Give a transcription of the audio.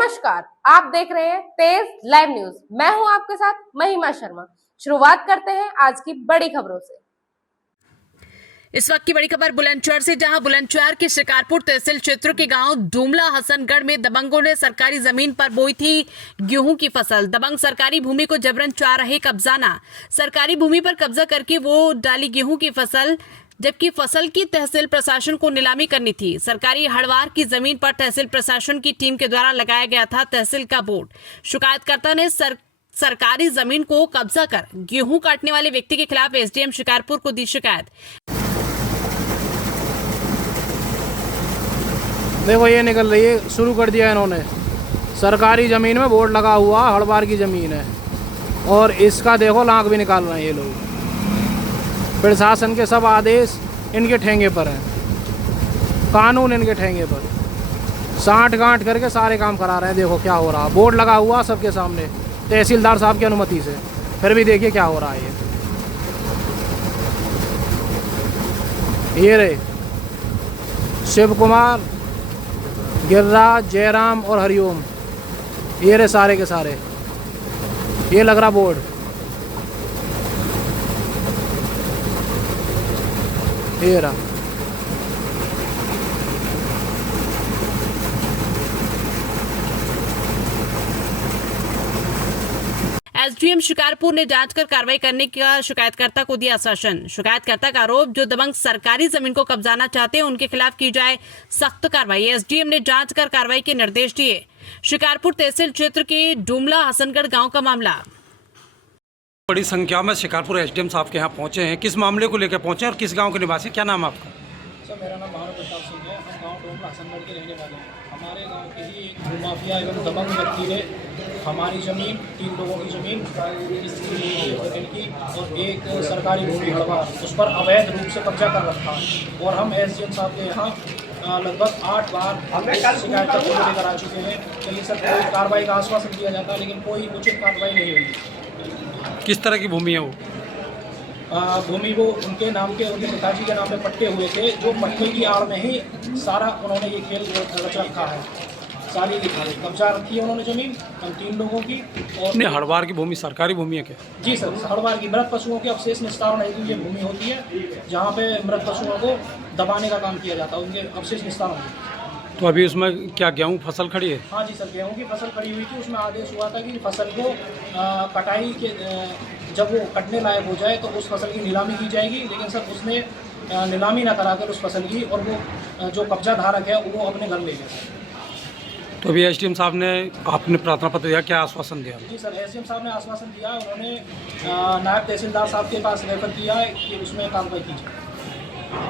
नमस्कार, आप देख रहे हैं तेज लाइव न्यूज। मैं हूं आपके साथ महिमा शर्मा। शुरुआत करते हैं आज की बड़ी खबरों से। इस वक्त की बड़ी खबर बुलंदशहर से, जहां बुलंदशहर के शिकारपुर तहसील क्षेत्र के गांव डूमला हसनगढ़ में दबंगों ने सरकारी जमीन पर बोई थी गेहूं की फसल। दबंग सरकारी भूमि को जबरन चाह रहे कब्जाना। सरकारी भूमि पर कब्जा करके वो डाली गेहूं की फसल, जबकि फसल की तहसील प्रशासन को नीलामी करनी थी। सरकारी हड़वार की जमीन पर तहसील प्रशासन की टीम के द्वारा लगाया गया था तहसील का बोर्ड। शिकायतकर्ता ने सरकारी जमीन को कब्जा कर गेहूं काटने वाले व्यक्ति के खिलाफ एसडीएम शिकारपुर को दी शिकायत। देखो ये निकल रही है, शुरू कर दिया इन्होंने। सरकारी ज़मीन में बोर्ड लगा हुआ, हड़बार की ज़मीन है और इसका देखो लांक भी निकाल रहे हैं ये लोग। प्रशासन के सब आदेश इनके ठेंगे पर हैं, कानून इनके ठेंगे पर। साठ गांठ करके सारे काम करा रहे हैं। देखो क्या हो रहा है, बोर्ड लगा हुआ सबके सामने तहसीलदार साहब की अनुमति से, फिर भी देखिए क्या हो रहा है। ये रहे शिव कुमार, गिरिराज, जयराम और हरिओम, ये रहे सारे के सारे। ये लग रहा बोर्ड, ये रहा। एसडीएम शिकारपुर ने जांच कर कार्रवाई करने का शिकायतकर्ता को दिया आश्वासन। शिकायतकर्ता का आरोप, जो दबंग सरकारी जमीन को कब्जाना चाहते हैं उनके खिलाफ की जाए सख्त कार्रवाई। एसडीएम ने जांच कर कार्रवाई के निर्देश दिए। शिकारपुर तहसील क्षेत्र के डूमला हसनगढ़ गांव का मामला। बड़ी संख्या में शिकारपुर एसडीएम साहब के यहाँ पहुँचे हैं। किस मामले को लेकर पहुँचे और किस गाँव के निवासी, क्या नाम है आपका? सर, मेरा नाम भानु प्रताप सिंह है। हम गाँव डोमला हसनगढ़ के रहने वाले हैं। हमारे गांव के ही एक भूमाफिया एवं दबंग व्यक्ति ने हमारी ज़मीन, 3 लोगों की ज़मीन, जमीन की और एक सरकारी भूमि हड़वा, उस पर अवैध रूप से कब्जा कर रखा। और हम एसडीएम साहब के यहाँ लगभग 8 बार शिकायत लेकर आ चुके हैं। कहीं सर कोई कार्रवाई का आश्वासन दिया जाता है, लेकिन कोई उचित कार्रवाई नहीं हुई। किस तरह की भूमि है वो? भूमि वो उनके नाम के, उनके पिताजी के नाम पे पट्टे हुए थे, जो पट्टे की आड़ में ही सारा उन्होंने ये खेल रच रखा है। सारी कब्जा रखी है उन्होंने ज़मीन हम 3 लोगों की। और हड़वार की भूमि सरकारी भूमि है क्या? जी सर, हड़वार की मृत पशुओं के अवशेष निस्तारण हेतु ये भूमि होती है, जहाँ पे मृत पशुओं को दबाने का काम किया जाता है, उनके अवशेष निस्तारण। तो अभी उसमें क्या गेहूँ फसल खड़ी है? हाँ जी सर, गेहूँ की फसल खड़ी हुई थी। उसमें आदेश हुआ था कि फसल को कटाई के जब वो कटने लायक हो जाए तो उस फसल की नीलामी की जाएगी, लेकिन सर उसने नीलामी ना कराकर उस फसल की, और वो जो कब्जा धारक है वो अपने घर ले गया। तो अभी एसडीएम साहब ने आपने प्रार्थना पत्र दिया, क्या आश्वासन दिया? जी सर, एसडीएम साहब ने आश्वासन दिया। उन्होंने नायब तहसीलदार साहब के पास रेफर किया है कि उसमें कार्रवाई की जाए।